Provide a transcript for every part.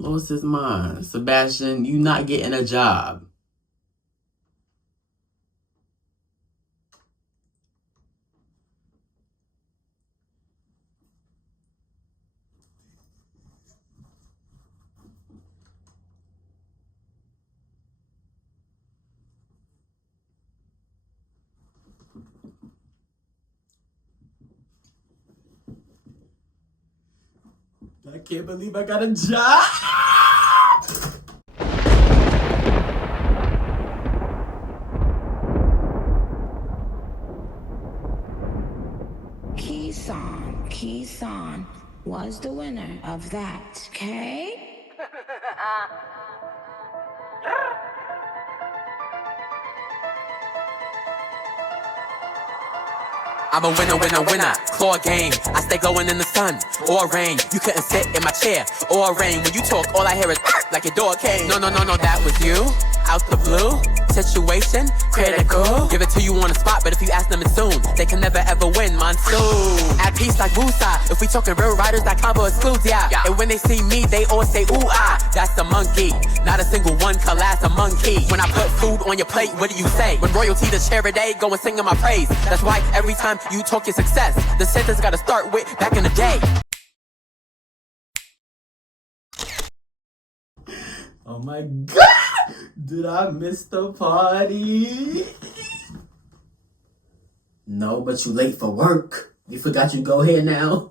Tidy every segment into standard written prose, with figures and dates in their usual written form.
lost his mind. Sebastian, you not getting a job. I can't believe I got a job. KEYSAUN was the winner of that, okay? I'm a winner, winner, winner. Claw game. I stay glowing in the sun or rain. You couldn't sit in my chair or rain. When you talk, all I hear is like your door came. No, that was you. Out the blue. Situation critical. Give it to you on the spot, but if you ask them it's soon. They can never ever win, monsoon. At peace like Wusa. If we talking real riders, that combo excludes, yeah. And when they see me, they all say ooh ah. That's a monkey. Not a single one can last a monkey. When I put food on your plate, what do you say? When royalty the chair a day, go and sing in my praise. That's why every time you talk your success, the sentence gotta start with back in the day. Oh my God! Did I miss the party? No, but you late for work. You forgot you go here now.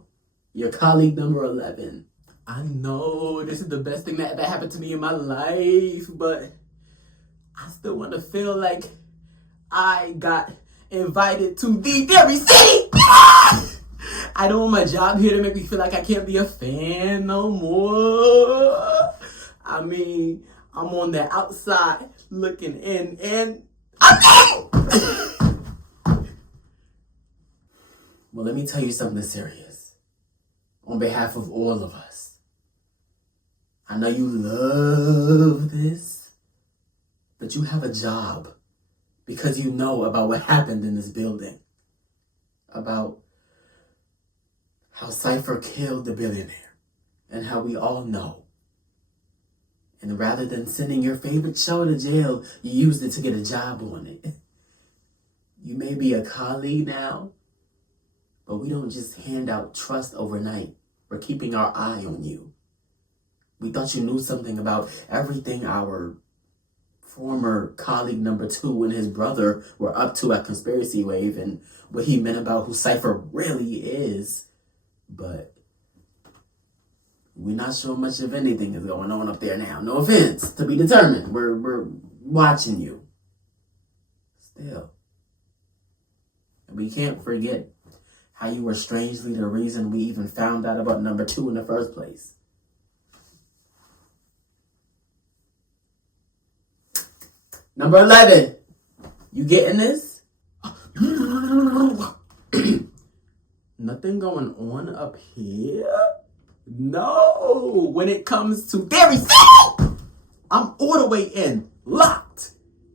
Your colleague number 11. I know this is the best thing that happened to me in my life, but I still want to feel like I got invited to the theorizes. I don't want my job here to make me feel like I can't be a fan no more. I mean, I'm on the outside looking in and well, let me tell you something serious. On behalf of all of us. I know you love this, but you have a job because you know about what happened in this building. About how Cipher killed the billionaire and how we all know. And rather than sending your favorite show to jail, you used it to get a job on it. You may be a colleague now, but we don't just hand out trust overnight. We're keeping our eye on you. We thought you knew something about everything our former colleague number 2 and his brother were up to at Conspiracy Wave and what he meant about who Cipher really is. But we're not sure much of anything is going on up there now. No offense, to be determined. We're watching you. Still. And we can't forget how you were strangely the reason we even found out about number 2 in the first place. Number 11. You getting this? Nothing going on up here? No, when it comes to theories, I'm all the way in, locked.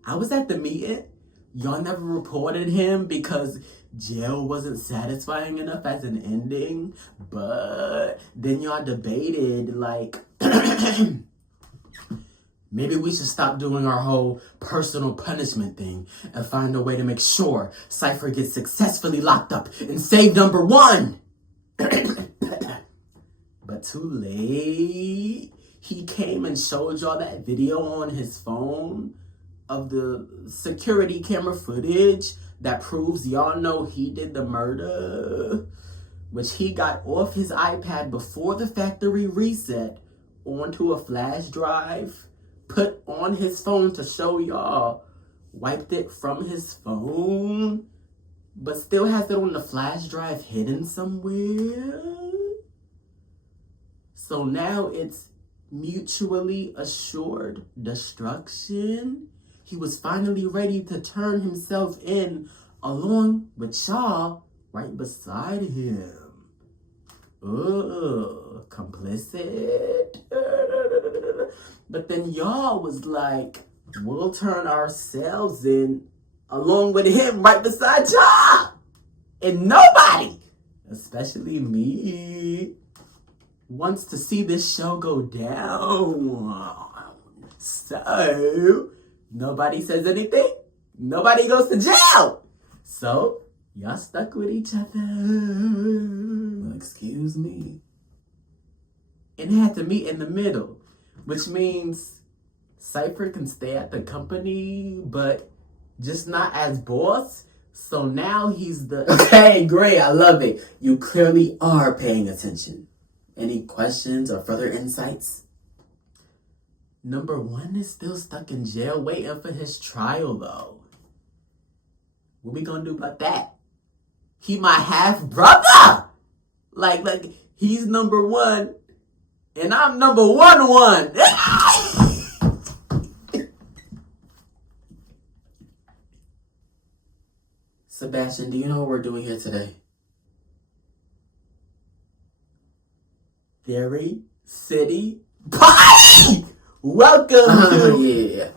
I was at the meeting. Y'all never reported him because jail wasn't satisfying enough as an ending. But then y'all debated like, maybe we should stop doing our whole personal punishment thing and find a way to make sure Cipher gets successfully locked up and save number 1. But too late. He came and showed y'all that video on his phone of the security camera footage that proves y'all know he did the murder, which he got off his iPad before the factory reset onto a flash drive, put on his phone to show y'all, wiped it from his phone, but still has it on the flash drive hidden somewhere. So now it's mutually assured destruction. He was finally ready to turn himself in along with y'all right beside him. Ugh, complicit. But then y'all was like, we'll turn ourselves in along with him right beside y'all. And nobody, especially me, wants to see this show go down. So, nobody says anything. Nobody goes to jail. So, y'all stuck with each other. Well, excuse me. And had to meet in the middle, which means Cipher can stay at the company, but just not as boss. So now he's the... Okay, great, I love it. You clearly are paying attention. Any questions or further insights? Number one is still stuck in jail waiting for his trial, though. What we gonna do about that? He my half-brother! Like, he's number one, and I'm number one. Sebastian, do you know what we're doing here today? Theory City Party! Welcome to... Yeah.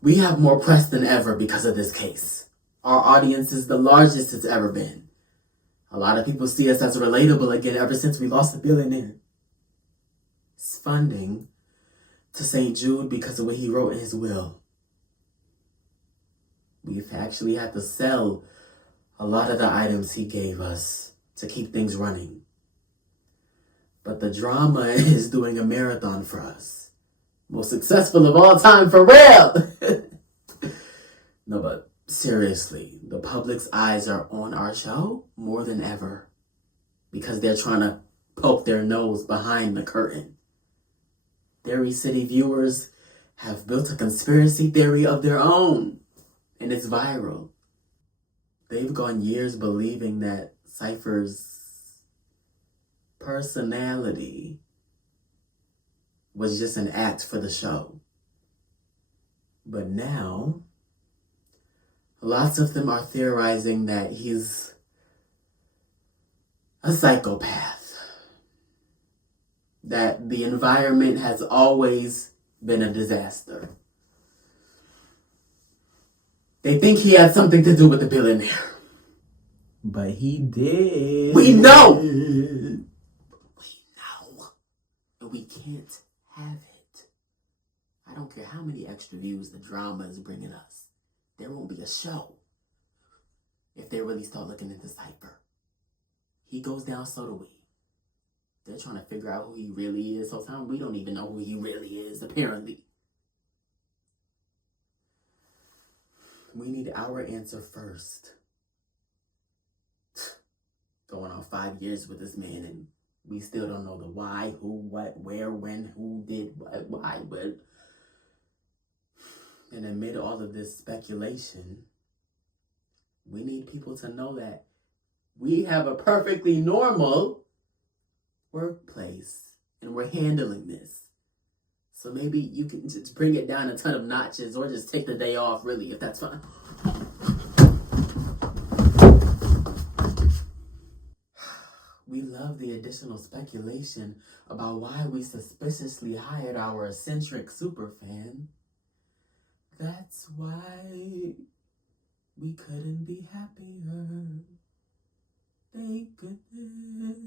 We have more press than ever because of this case. Our audience is the largest it's ever been. A lot of people see us as relatable again ever since we lost the billionaire. It's funding to St. Jude because of what he wrote in his will. We've actually had to sell a lot of the items he gave us to keep things running. But the drama is doing a marathon for us. Most successful of all time, for real! No, but seriously, the public's eyes are on our show more than ever. Because they're trying to poke their nose behind the curtain. Theory City viewers have built a conspiracy theory of their own. And it's viral. They've gone years believing that Cipher's personality was just an act for the show. But now, lots of them are theorizing that he's a psychopath. That the environment has always been a disaster. They think he had something to do with the billionaire. But he did. We know! And we can't have it. I don't care how many extra views the drama is bringing us. There won't be a show if they really start looking into Cipher. He goes down, so do we. They're trying to figure out who he really is. So sometimes we don't even know who he really is, apparently. We need our answer first. Going on 5 years with this man, and we still don't know the why, who, what, where, when, who did what, why, but. And amid all of this speculation, we need people to know that we have a perfectly normal workplace, and we're handling this. So maybe you can just bring it down a ton of notches, or just take the day off, really, if that's fine. We love the additional speculation about why we suspiciously hired our eccentric superfan. That's why we couldn't be happier. Thank goodness.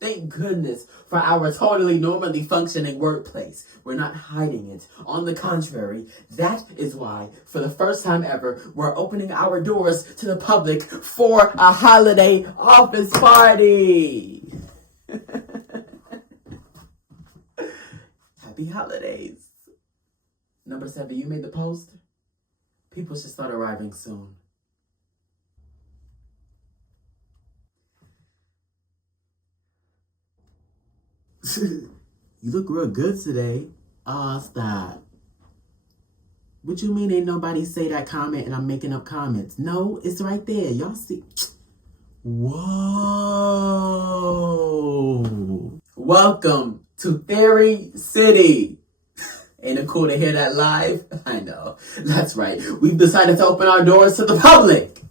Thank goodness for our totally normally functioning workplace. We're not hiding it. On the contrary, that is why, for the first time ever, we're opening our doors to the public for a holiday office party. Happy holidays. Number 7, you made the post? People should start arriving soon. You look real good today. Aw, stop. What you mean ain't nobody say that comment and I'm making up comments? No, it's right there. Y'all see? Whoa. Welcome to Theory City. Ain't it cool to hear that live? I know. That's right. We've decided to open our doors to the public.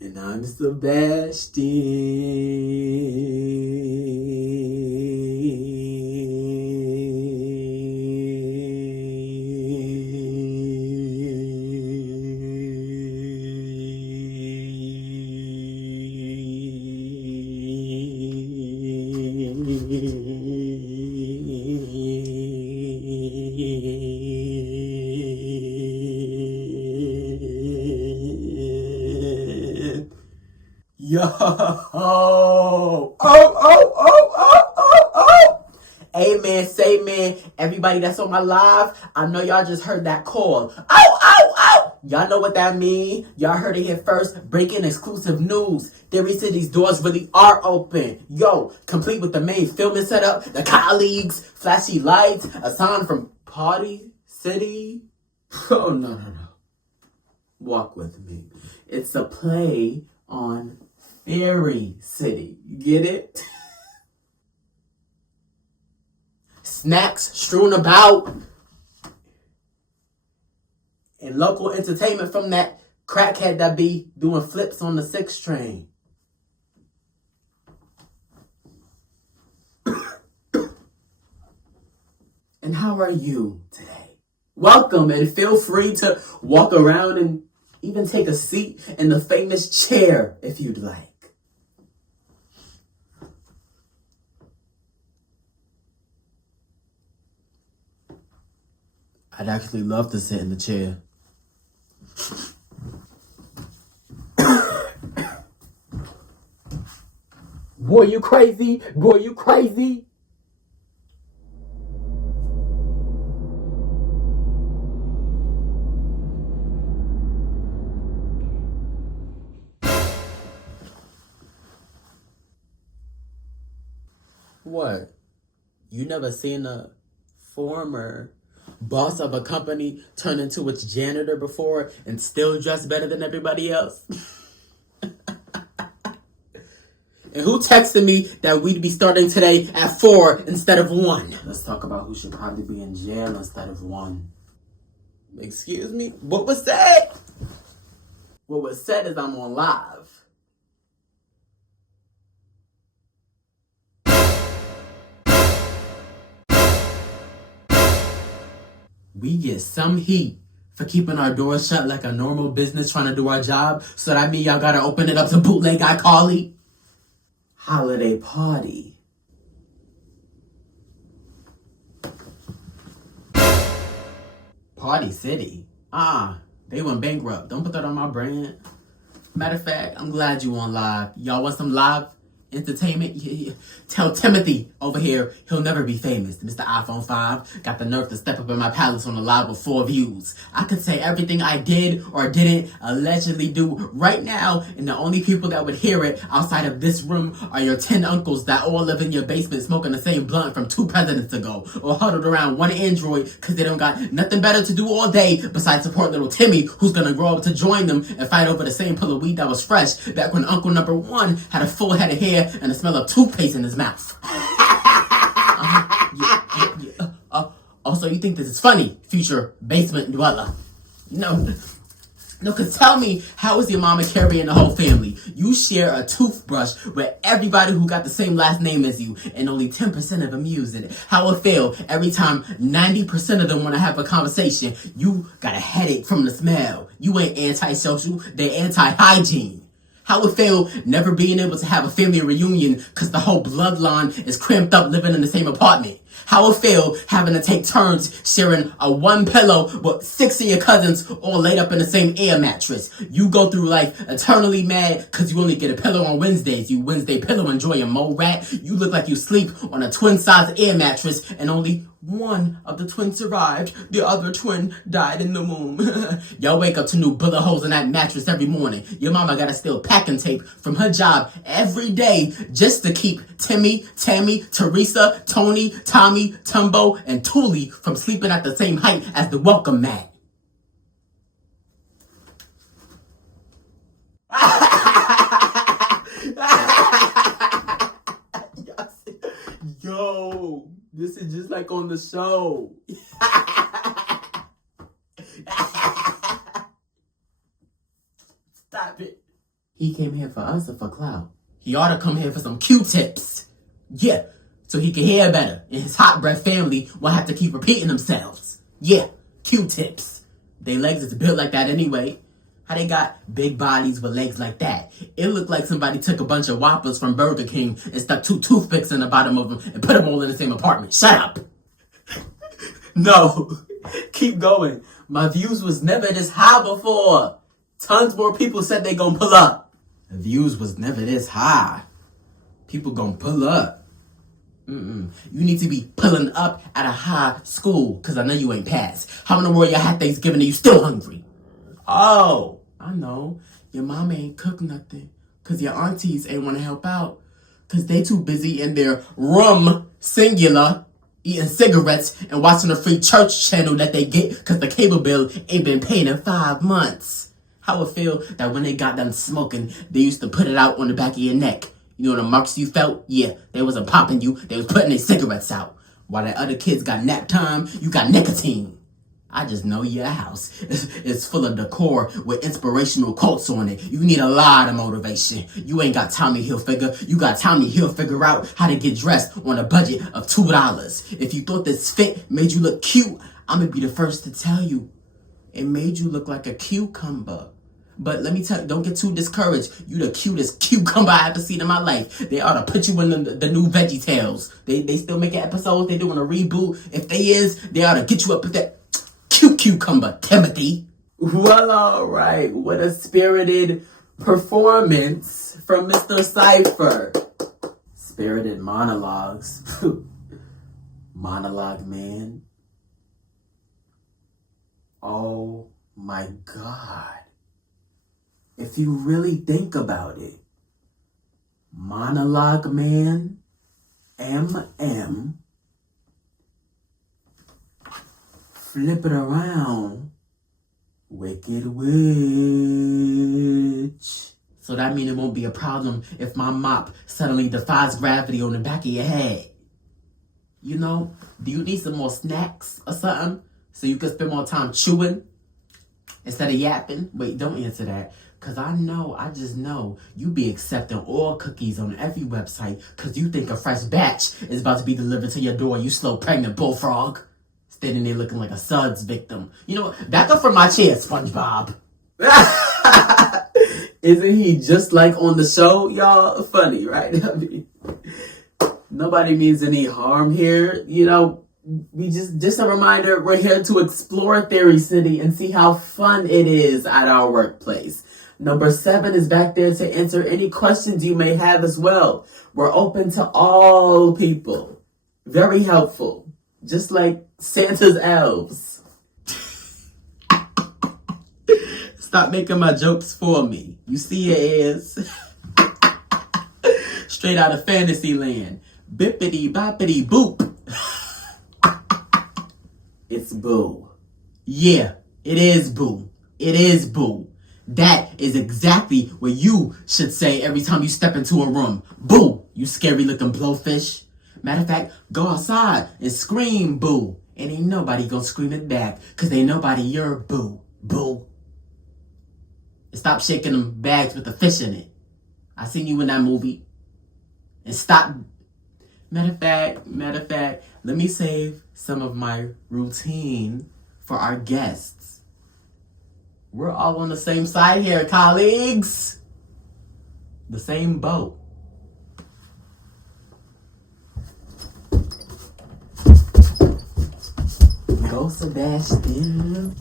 And I'm Sebastian. Yo! Oh! Amen, say man. Everybody that's on my live, I know y'all just heard that call. Oh! Y'all know what that mean. Y'all heard it here first. Breaking exclusive news. Theory City's doors really are open. Yo, complete with the main filming setup, the colleagues, flashy lights, a sign from Party City. Oh, no. Walk with me. It's a play on Theory City. You get it? Snacks strewn about. And local entertainment from that crackhead that be doing flips on the 6 train. And how are you today? Welcome, and feel free to walk around and even take a seat in the famous chair if you'd like. I'd actually love to sit in the chair. Boy, you crazy? Boy, you crazy? What? You never seen a former boss of a company turn into its janitor before and still dress better than everybody else? And who texted me that we'd be starting today at 4 instead of 1? Let's talk about who should probably be in jail instead of 1. Excuse me? What was said? What was said is I'm on live. We get some heat for keeping our doors shut like a normal business trying to do our job. So that means y'all gotta open it up to bootleg iCarly. Holiday party. Party City. They went bankrupt. Don't put that on my brand. Matter of fact, I'm glad you on live. Y'all want some live entertainment? Yeah. Tell Timothy over here he'll never be famous. Mr. iPhone 5 got the nerve to step up in my palace on a live with 4 views. I could say everything I did or didn't allegedly do right now, and the only people that would hear it outside of this room are your 10 uncles that all live in your basement smoking the same blunt from 2 presidents ago, or huddled around one Android because they don't got nothing better to do all day besides support little Timmy, who's gonna grow up to join them and fight over the same pull of weed that was fresh back when Uncle number 1 had a full head of hair and the smell of toothpaste in his mouth. Also, you think this is funny, future basement dweller? No, because tell me, how is your mama carrying the whole family? You share a toothbrush with everybody who got the same last name as you, and only 10% of them use it. How it feel every time 90% of them want to have a conversation? You got a headache from the smell. You ain't antisocial, they anti-hygiene. How it feel never being able to have a family reunion because the whole bloodline is cramped up living in the same apartment. How it feel having to take turns sharing a 1 pillow with 6 of your cousins all laid up in the same air mattress. You go through life eternally mad because you only get a pillow on Wednesdays. You Wednesday pillow enjoying mole rat. You look like you sleep on a twin-size air mattress and only one of the twins survived. The other twin died in the womb. Y'all wake up to new bullet holes in that mattress every morning. Your mama gotta steal packing tape from her job every day just to keep Timmy, Tammy, Teresa, Tony, Tommy, Tumbo, and Thule from sleeping at the same height as the welcome mat. Yo, this is just like on the show. Stop it. He came here for us or for clout? He ought to come here for some Q-tips. Yeah, so he can hear better. And his hot breath family won't have to keep repeating themselves. Yeah, Q-tips. They legs is built like that anyway. How they got big bodies with legs like that? It looked like somebody took a bunch of Whoppers from Burger King and stuck 2 toothpicks in the bottom of them and put them all in the same apartment. Shut up. No, keep going. My views was never this high before. Tons more people said they gonna pull up. The views was never this high. People gonna pull up. You need to be pulling up at a high school, cause I know you ain't passed. How in the world you had Thanksgiving and you still hungry? Oh, I know. Your mama ain't cook nothing, cause your aunties ain't wanna help out, cause they too busy in their room, singular, eating cigarettes and watching the free church channel that they get, cause the cable bill ain't been paid in 5 months. How it feel that when they got done smoking, they used to put it out on the back of your neck. You know the marks you felt? Yeah, they wasn't popping you, they was putting their cigarettes out. While the other kids got nap time, you got nicotine. I just know your house is full of decor with inspirational quotes on it. You need a lot of motivation. You ain't got Tommy Hilfiger. You got Tommy Hilfiger out how to get dressed on a budget of $2. If you thought this fit made you look cute, I'm gonna be the first to tell you. It made you look like a cucumber. But let me tell you, don't get too discouraged. You the cutest cucumber I ever seen in my life. They ought to put you in the new Veggie Tales. They still making episodes. They doing a reboot. If they is, they ought to get you up with that cute cucumber, Timothy. Well, all right. What a spirited performance from Mr. Cipher. Spirited monologues. Monologue man. Oh my God. If you really think about it, Monologue Man, MM, flip it around, Wicked Witch. So that means it won't be a problem if my mop suddenly defies gravity on the back of your head. You know, do you need some more snacks or something so you can spend more time chewing instead of yapping? Wait, don't answer that. Cause I just know you be accepting all cookies on every website cause you think a fresh batch is about to be delivered to your door, you slow pregnant bullfrog. Standing there looking like a SUDS victim. You know what? Back up from my chair, SpongeBob. Isn't he just like on the show, y'all? Funny, right? I mean, nobody means any harm here. You know, we just a reminder, we're here to explore Theory City and see how fun it is at our workplace. Number 7 is back there to answer any questions you may have as well. We're open to all people. Very helpful. Just like Santa's elves. Stop making my jokes for me. You see your ears? Straight out of Fantasyland. Bippity boppity boop. It's Boo. Yeah, it is Boo. It is Boo. That is exactly what you should say every time you step into a room. Boo, you scary looking blowfish. Matter of fact, go outside and scream boo. And ain't nobody gonna scream it back. Cause ain't nobody your boo. Boo. And stop shaking them bags with the fish in it. I seen you in that movie. And stop. Matter of fact, let me save some of my routine for our guests. We're all on the same side here, colleagues. The same boat. Go Sebastian.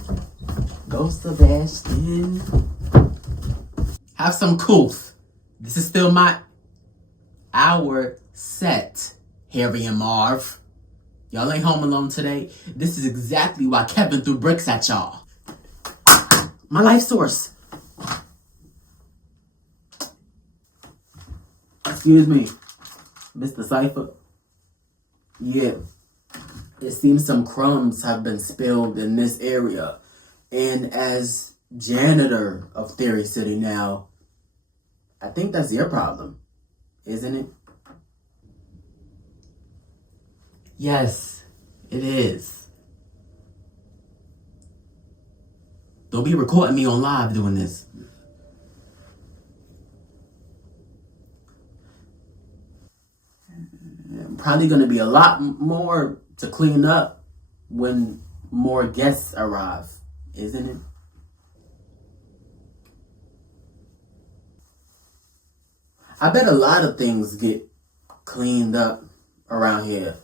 Go Sebastian. Have some cooth. This is still our set, Harry and Marv. Y'all ain't home alone today. This is exactly why Kevin threw bricks at y'all. My life source. Excuse me, Mr. Cipher. Yeah, it seems some crumbs have been spilled in this area. And as janitor of Theory City now, I think that's your problem, isn't it? Yes, it is. Don't be recording me on live doing this. Probably going to be a lot more to clean up when more guests arrive, isn't it? I bet a lot of things get cleaned up around here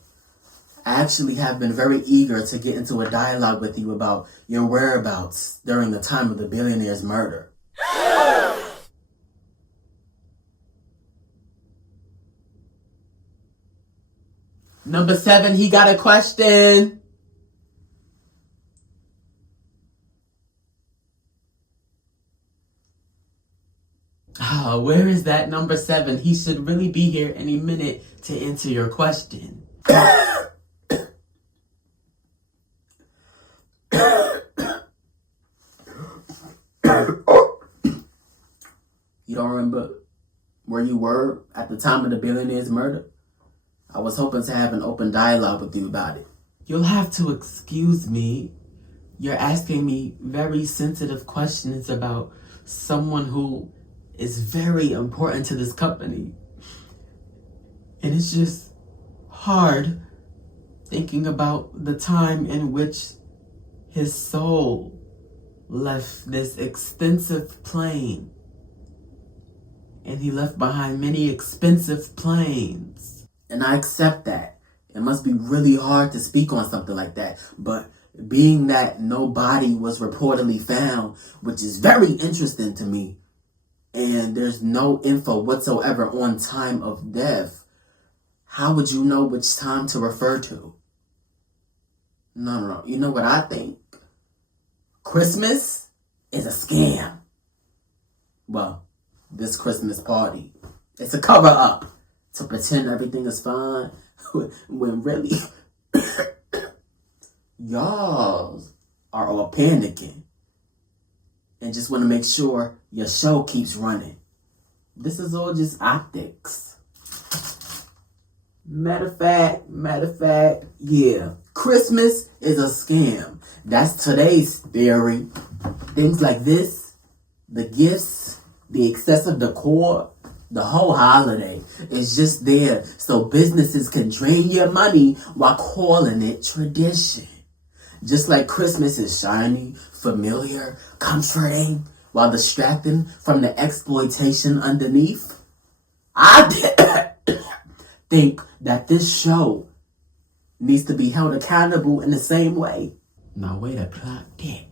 I actually have been very eager to get into a dialogue with you about your whereabouts during the time of the billionaire's murder. Number 7, he got a question. Where is that number 7? He should really be here any minute to answer your question. You don't remember where you were at the time of the billionaire's murder? I was hoping to have an open dialogue with you about it. You'll have to excuse me. You're asking me very sensitive questions about someone who is very important to this company. And it's just hard thinking about the time in which his soul left this extensive plane. And he left behind many expensive planes. And I accept that. It must be really hard to speak on something like that. But being that no body was reportedly found, which is very interesting to me, and there's no info whatsoever on time of death, how would you know which time to refer to? No. You know what I think? Christmas is a scam. Well, this Christmas party, it's a cover-up to pretend everything is fine when really y'all are all panicking and just want to make sure your show keeps running. This is all just optics. Matter of fact, yeah. Christmas is a scam. That's today's theory. Things like this, the gifts, the excessive decor, the whole holiday is just there so businesses can drain your money while calling it tradition. Just like Christmas is shiny, familiar, comforting, while distracting from the exploitation underneath. I think that this show needs to be held accountable in the same way. Now wait a clock tick.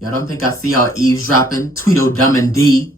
Y'all don't think I see y'all eavesdropping, Tweedledum and D?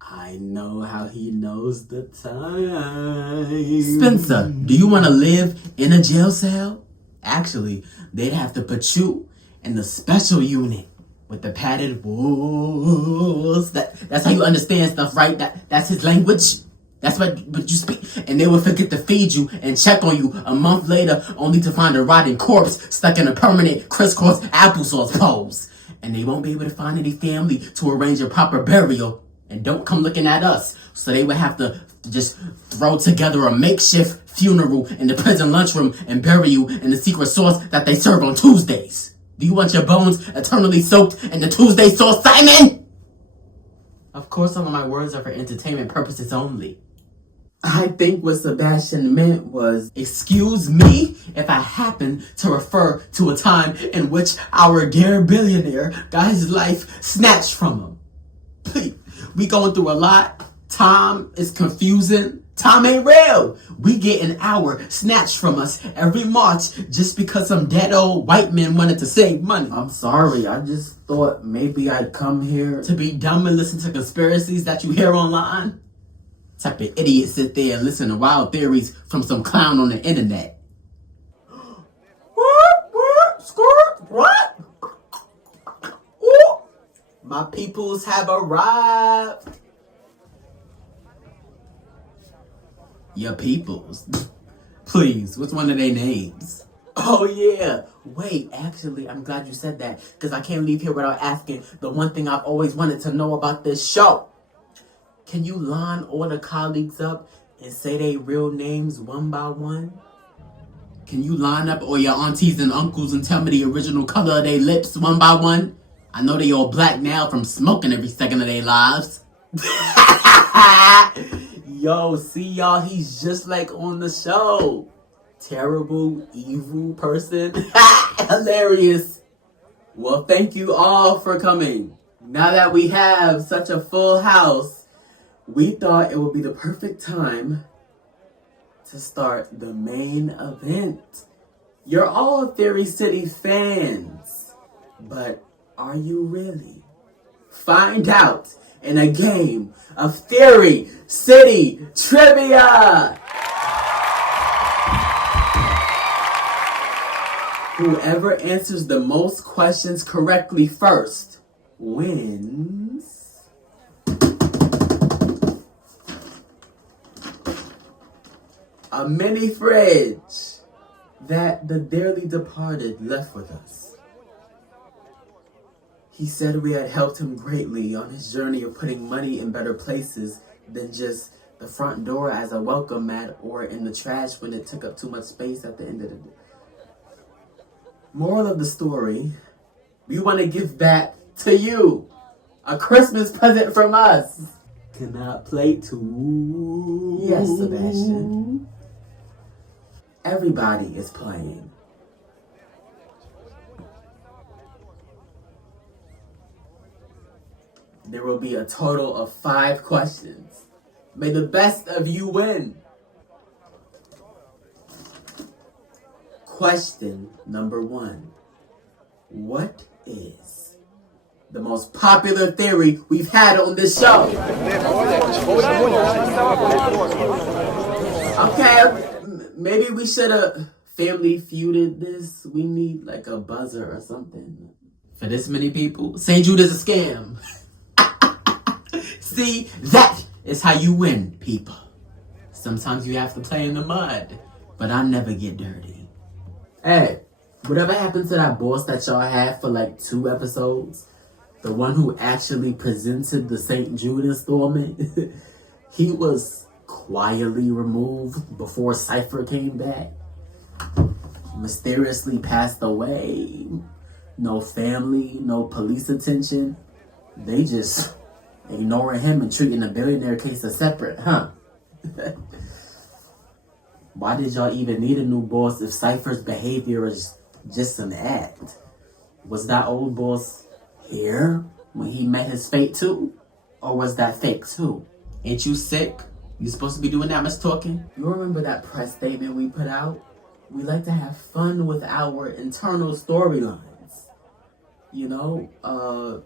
I know how he knows the time. Spencer, do you want to live in a jail cell? Actually, they'd have to put you in the special unit with the padded walls. That's how you understand stuff, right? That's his language. That's what you speak. And they will forget to feed you and check on you a month later, only to find a rotting corpse stuck in a permanent crisscross applesauce pose. And they won't be able to find any family to arrange a proper burial. And don't come looking at us. So they would have to just throw together a makeshift funeral in the prison lunchroom and bury you in the secret sauce that they serve on Tuesdays. Do you want your bones eternally soaked in the Tuesday sauce, Simon? Of course, all of my words are for entertainment purposes only. I think what Sebastian meant was, excuse me if I happen to refer to a time in which our dear billionaire got his life snatched from him. Please, we going through a lot. Time is confusing. Time ain't real. We get an hour snatched from us every March just because some dead old white men wanted to save money. I'm sorry. I just thought maybe I'd come here to be dumb and listen to conspiracies that you hear online. Type of idiot sit there and listen to wild theories from some clown on the internet. What? Ooh, my peoples have arrived. Your peoples? Please, what's one of their names? Oh yeah. Wait, actually, I'm glad you said that, because I can't leave here without asking the one thing I've always wanted to know about this show. Can you line all the colleagues up and say their real names one by one? Can you line up all your aunties and uncles and tell me the original color of their lips one by one? I know they all black now from smoking every second of their lives. Yo, see y'all, he's just like on the show. Terrible, evil person. Hilarious. Well, thank you all for coming. Now that we have such a full house, we thought it would be the perfect time to start the main event. You're all Theory City fans, but are you really? Find out in a game of Theory City Trivia! Whoever answers the most questions correctly first wins a mini fridge that the dearly departed left with us. He said we had helped him greatly on his journey of putting money in better places than just the front door as a welcome mat or in the trash when it took up too much space at the end of the day. Moral of the story, we want to give back to you a Christmas present from us. Can I play too? Yes, Sebastian. Everybody is playing. There will be a total of 5 questions. May the best of you win. Question number 1. What is the most popular theory we've had on this show? Okay, maybe we should have family feuded this. We need like a buzzer or something. For this many people, St. Jude is a scam. See, that is how you win, people. Sometimes you have to play in the mud, but I never get dirty. Hey, whatever happened to that boss that y'all had for like 2 episodes? The one who actually presented the St. Jude installment? He was quietly removed before Cipher came back. Mysteriously passed away. No family, no police attention. They just ignoring him and treating the billionaire case as separate, huh? Why did y'all even need a new boss if Cipher's behavior is just an act? Was that old boss here when he met his fate too? Or was that fake too? Ain't you sick? You supposed to be doing that much talking? You remember that press statement we put out? We like to have fun with our internal storylines. You know?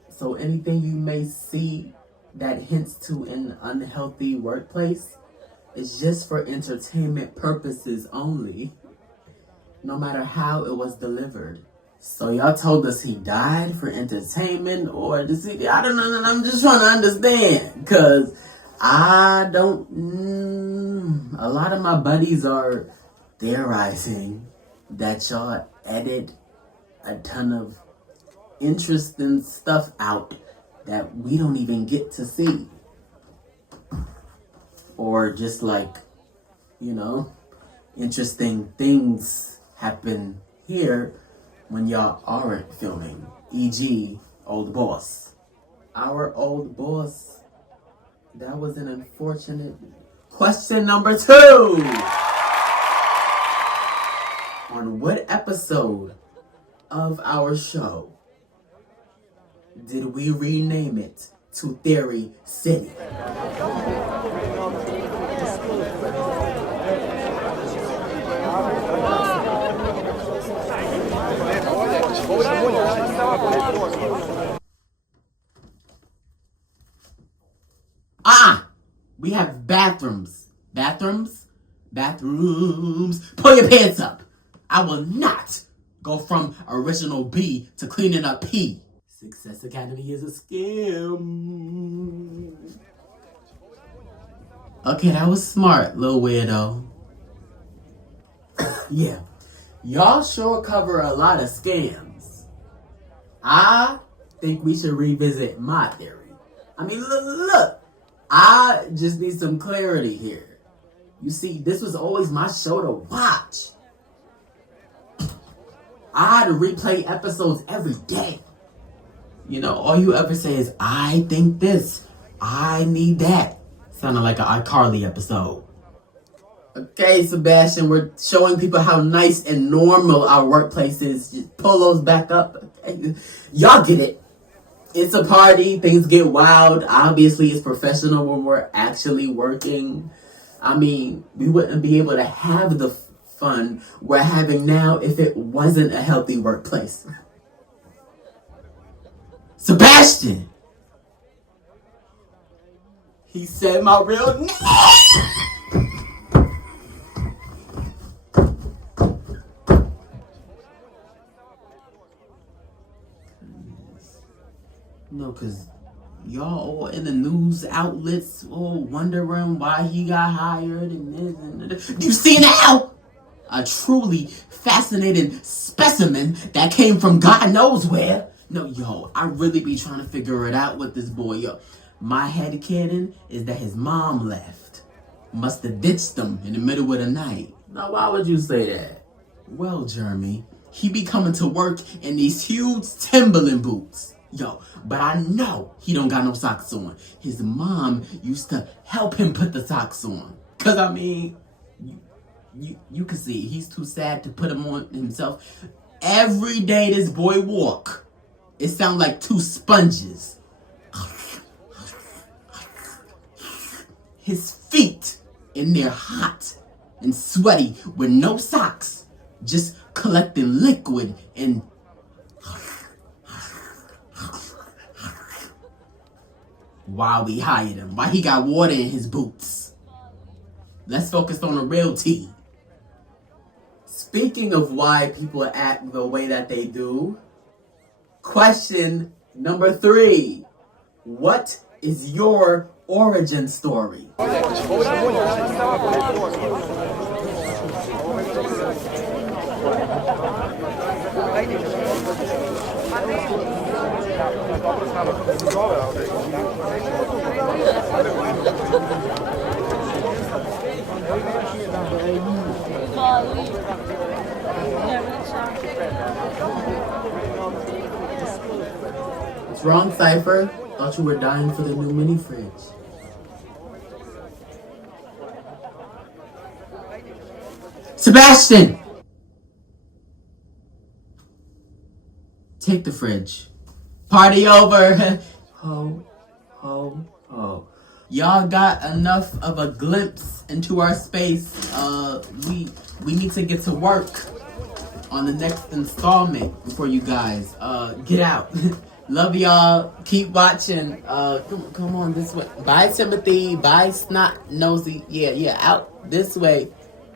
So anything you may see that hints to an unhealthy workplace, it's just for entertainment purposes only, no matter how it was delivered. So y'all told us he died for entertainment, or does he? I don't know. I'm just trying to understand, because I don't. A lot of my buddies are theorizing that y'all edit a ton of interesting stuff out that we don't even get to see. Or just like, you know, interesting things happen here when y'all aren't filming. E.g., Old Boss. Our old boss. That was an unfortunate. Question number 2. On what episode of our show did we rename it to Theory City? We have bathrooms. Bathrooms? Pull your pants up. I will not go from original B to cleaning up P. Success Academy is a scam. Okay, that was smart, little weirdo. Yeah. Y'all sure cover a lot of scams. I think we should revisit my theory. I mean, look. I just need some clarity here. You see, this was always my show to watch. I had to replay episodes every day. You know, all you ever say is, I think this, I need that. Sounded like an iCarly episode. Okay, Sebastian, we're showing people how nice and normal our workplace is. Just pull those back up. Okay? Y'all get it. It's a party. Things get wild. Obviously, it's professional when we're actually working. I mean, we wouldn't be able to have the fun we're having now if it wasn't a healthy workplace. Sebastian! He said my real name! No, because y'all all in the news outlets all wondering why he got hired and this and that. You see now? A truly fascinating specimen that came from God knows where. No, yo, I really be trying to figure it out with this boy, yo. My headcanon is that his mom left. Must have ditched him in the middle of the night. Now, why would you say that? Well, Jeremy, he be coming to work in these huge Timberland boots. Yo, but I know he don't got no socks on. His mom used to help him put the socks on. Cause I mean, you can see he's too sad to put them on himself. Every day this boy walk, it sounds like two sponges. His feet in there hot and sweaty with no socks, just collecting liquid and why we hired him, why he got water in his boots. Let's focus on the real tea. Speaking of why people act the way that they do, question number 3. What is your origin story? What's wrong, Cipher? Thought you were dying for the new mini fridge. Sebastian! Take the fridge. Party over. Ho, ho, ho. Y'all got enough of a glimpse into our space. We need to get to work on the next installment before you guys get out. Love y'all. Keep watching. Come on this way. Bye, Timothy. Bye, Snot Nosy. Yeah, out this way.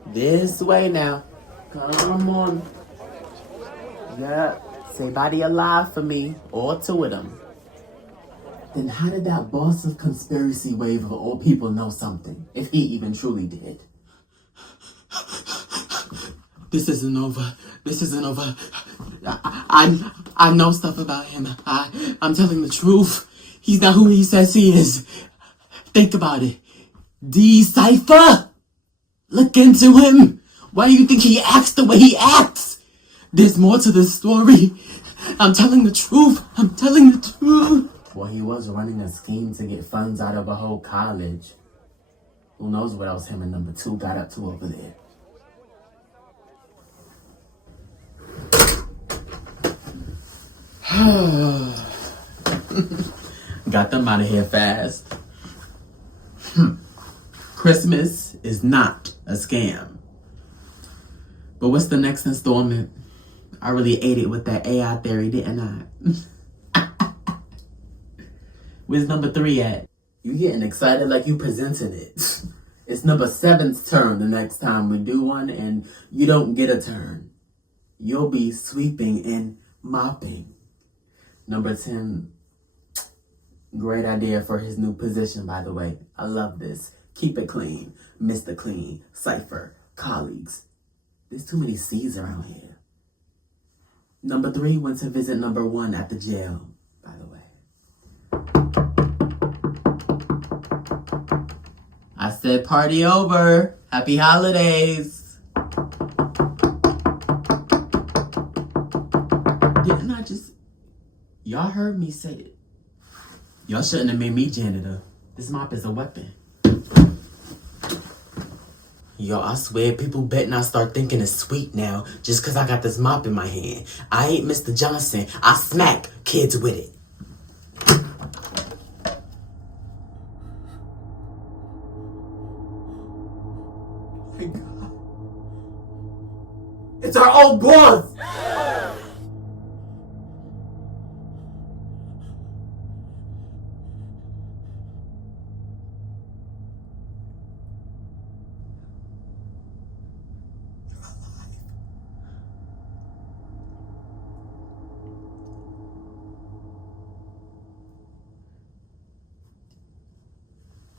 This way now. Come on. Yeah. Say body alive for me. All 2 of them. Then how did that boss of conspiracy wave of all people know something? If he even truly did. This isn't over. This isn't over. I know stuff about him. I'm telling the truth. He's not who he says he is. Think about it. Cipher. Look into him. Why do you think he acts the way he acts? There's more to this story. I'm telling the truth. I'm telling the truth. Well, he was running a scheme to get funds out of a whole college. Who knows what else him and number 2 got up to over there. Got them out of here fast. Christmas is not a scam. But what's the next installment? I really ate it with that AI theory, didn't I? Where's number 3 at? You getting excited like you presented it. It's number 7's turn the next time we do one, and you don't get a turn. You'll be sweeping and mopping. Number 10, great idea for his new position, by the way. I love this. Keep it clean. Mr. Clean. Cipher. Colleagues. There's too many C's around here. Number 3 went to visit number 1 at the jail, by the way. I said party over. Happy holidays. Didn't I just... Y'all heard me say it. Y'all shouldn't have made me janitor. This mop is a weapon. Yo, I swear people bet not start thinking it's sweet now just because I got this mop in my hand. I ain't Mr. Johnson. I smack kids with it. my God. It's our old boss!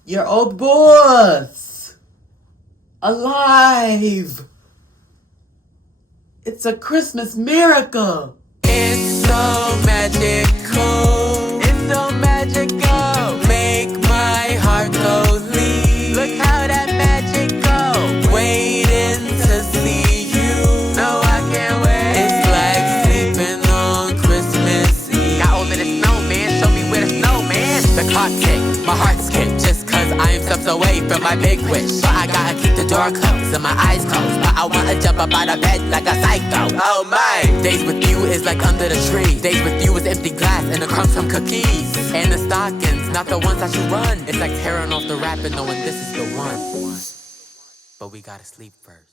Your old boss! Alive! It's a Christmas miracle! It's so magical. It's so magical. Make my heart go leave. Look how that magic goes. Waiting to see you. No, I can't wait. It's like sleeping on Christmas Eve. Got all of the snowman. Show me where the snowman. The clock tick. My heart skip. Just cause I am steps away from my big wish. But I gotta keep the door closed and my eyes closed. But I wanna jump up out of bed like a psycho. Oh my! Days with you is like under the tree. Days with you is empty glass and the crumbs from cookies. And the stockings, not the ones that you run. It's like tearing off the wrap and knowing this is the one. But we gotta sleep first.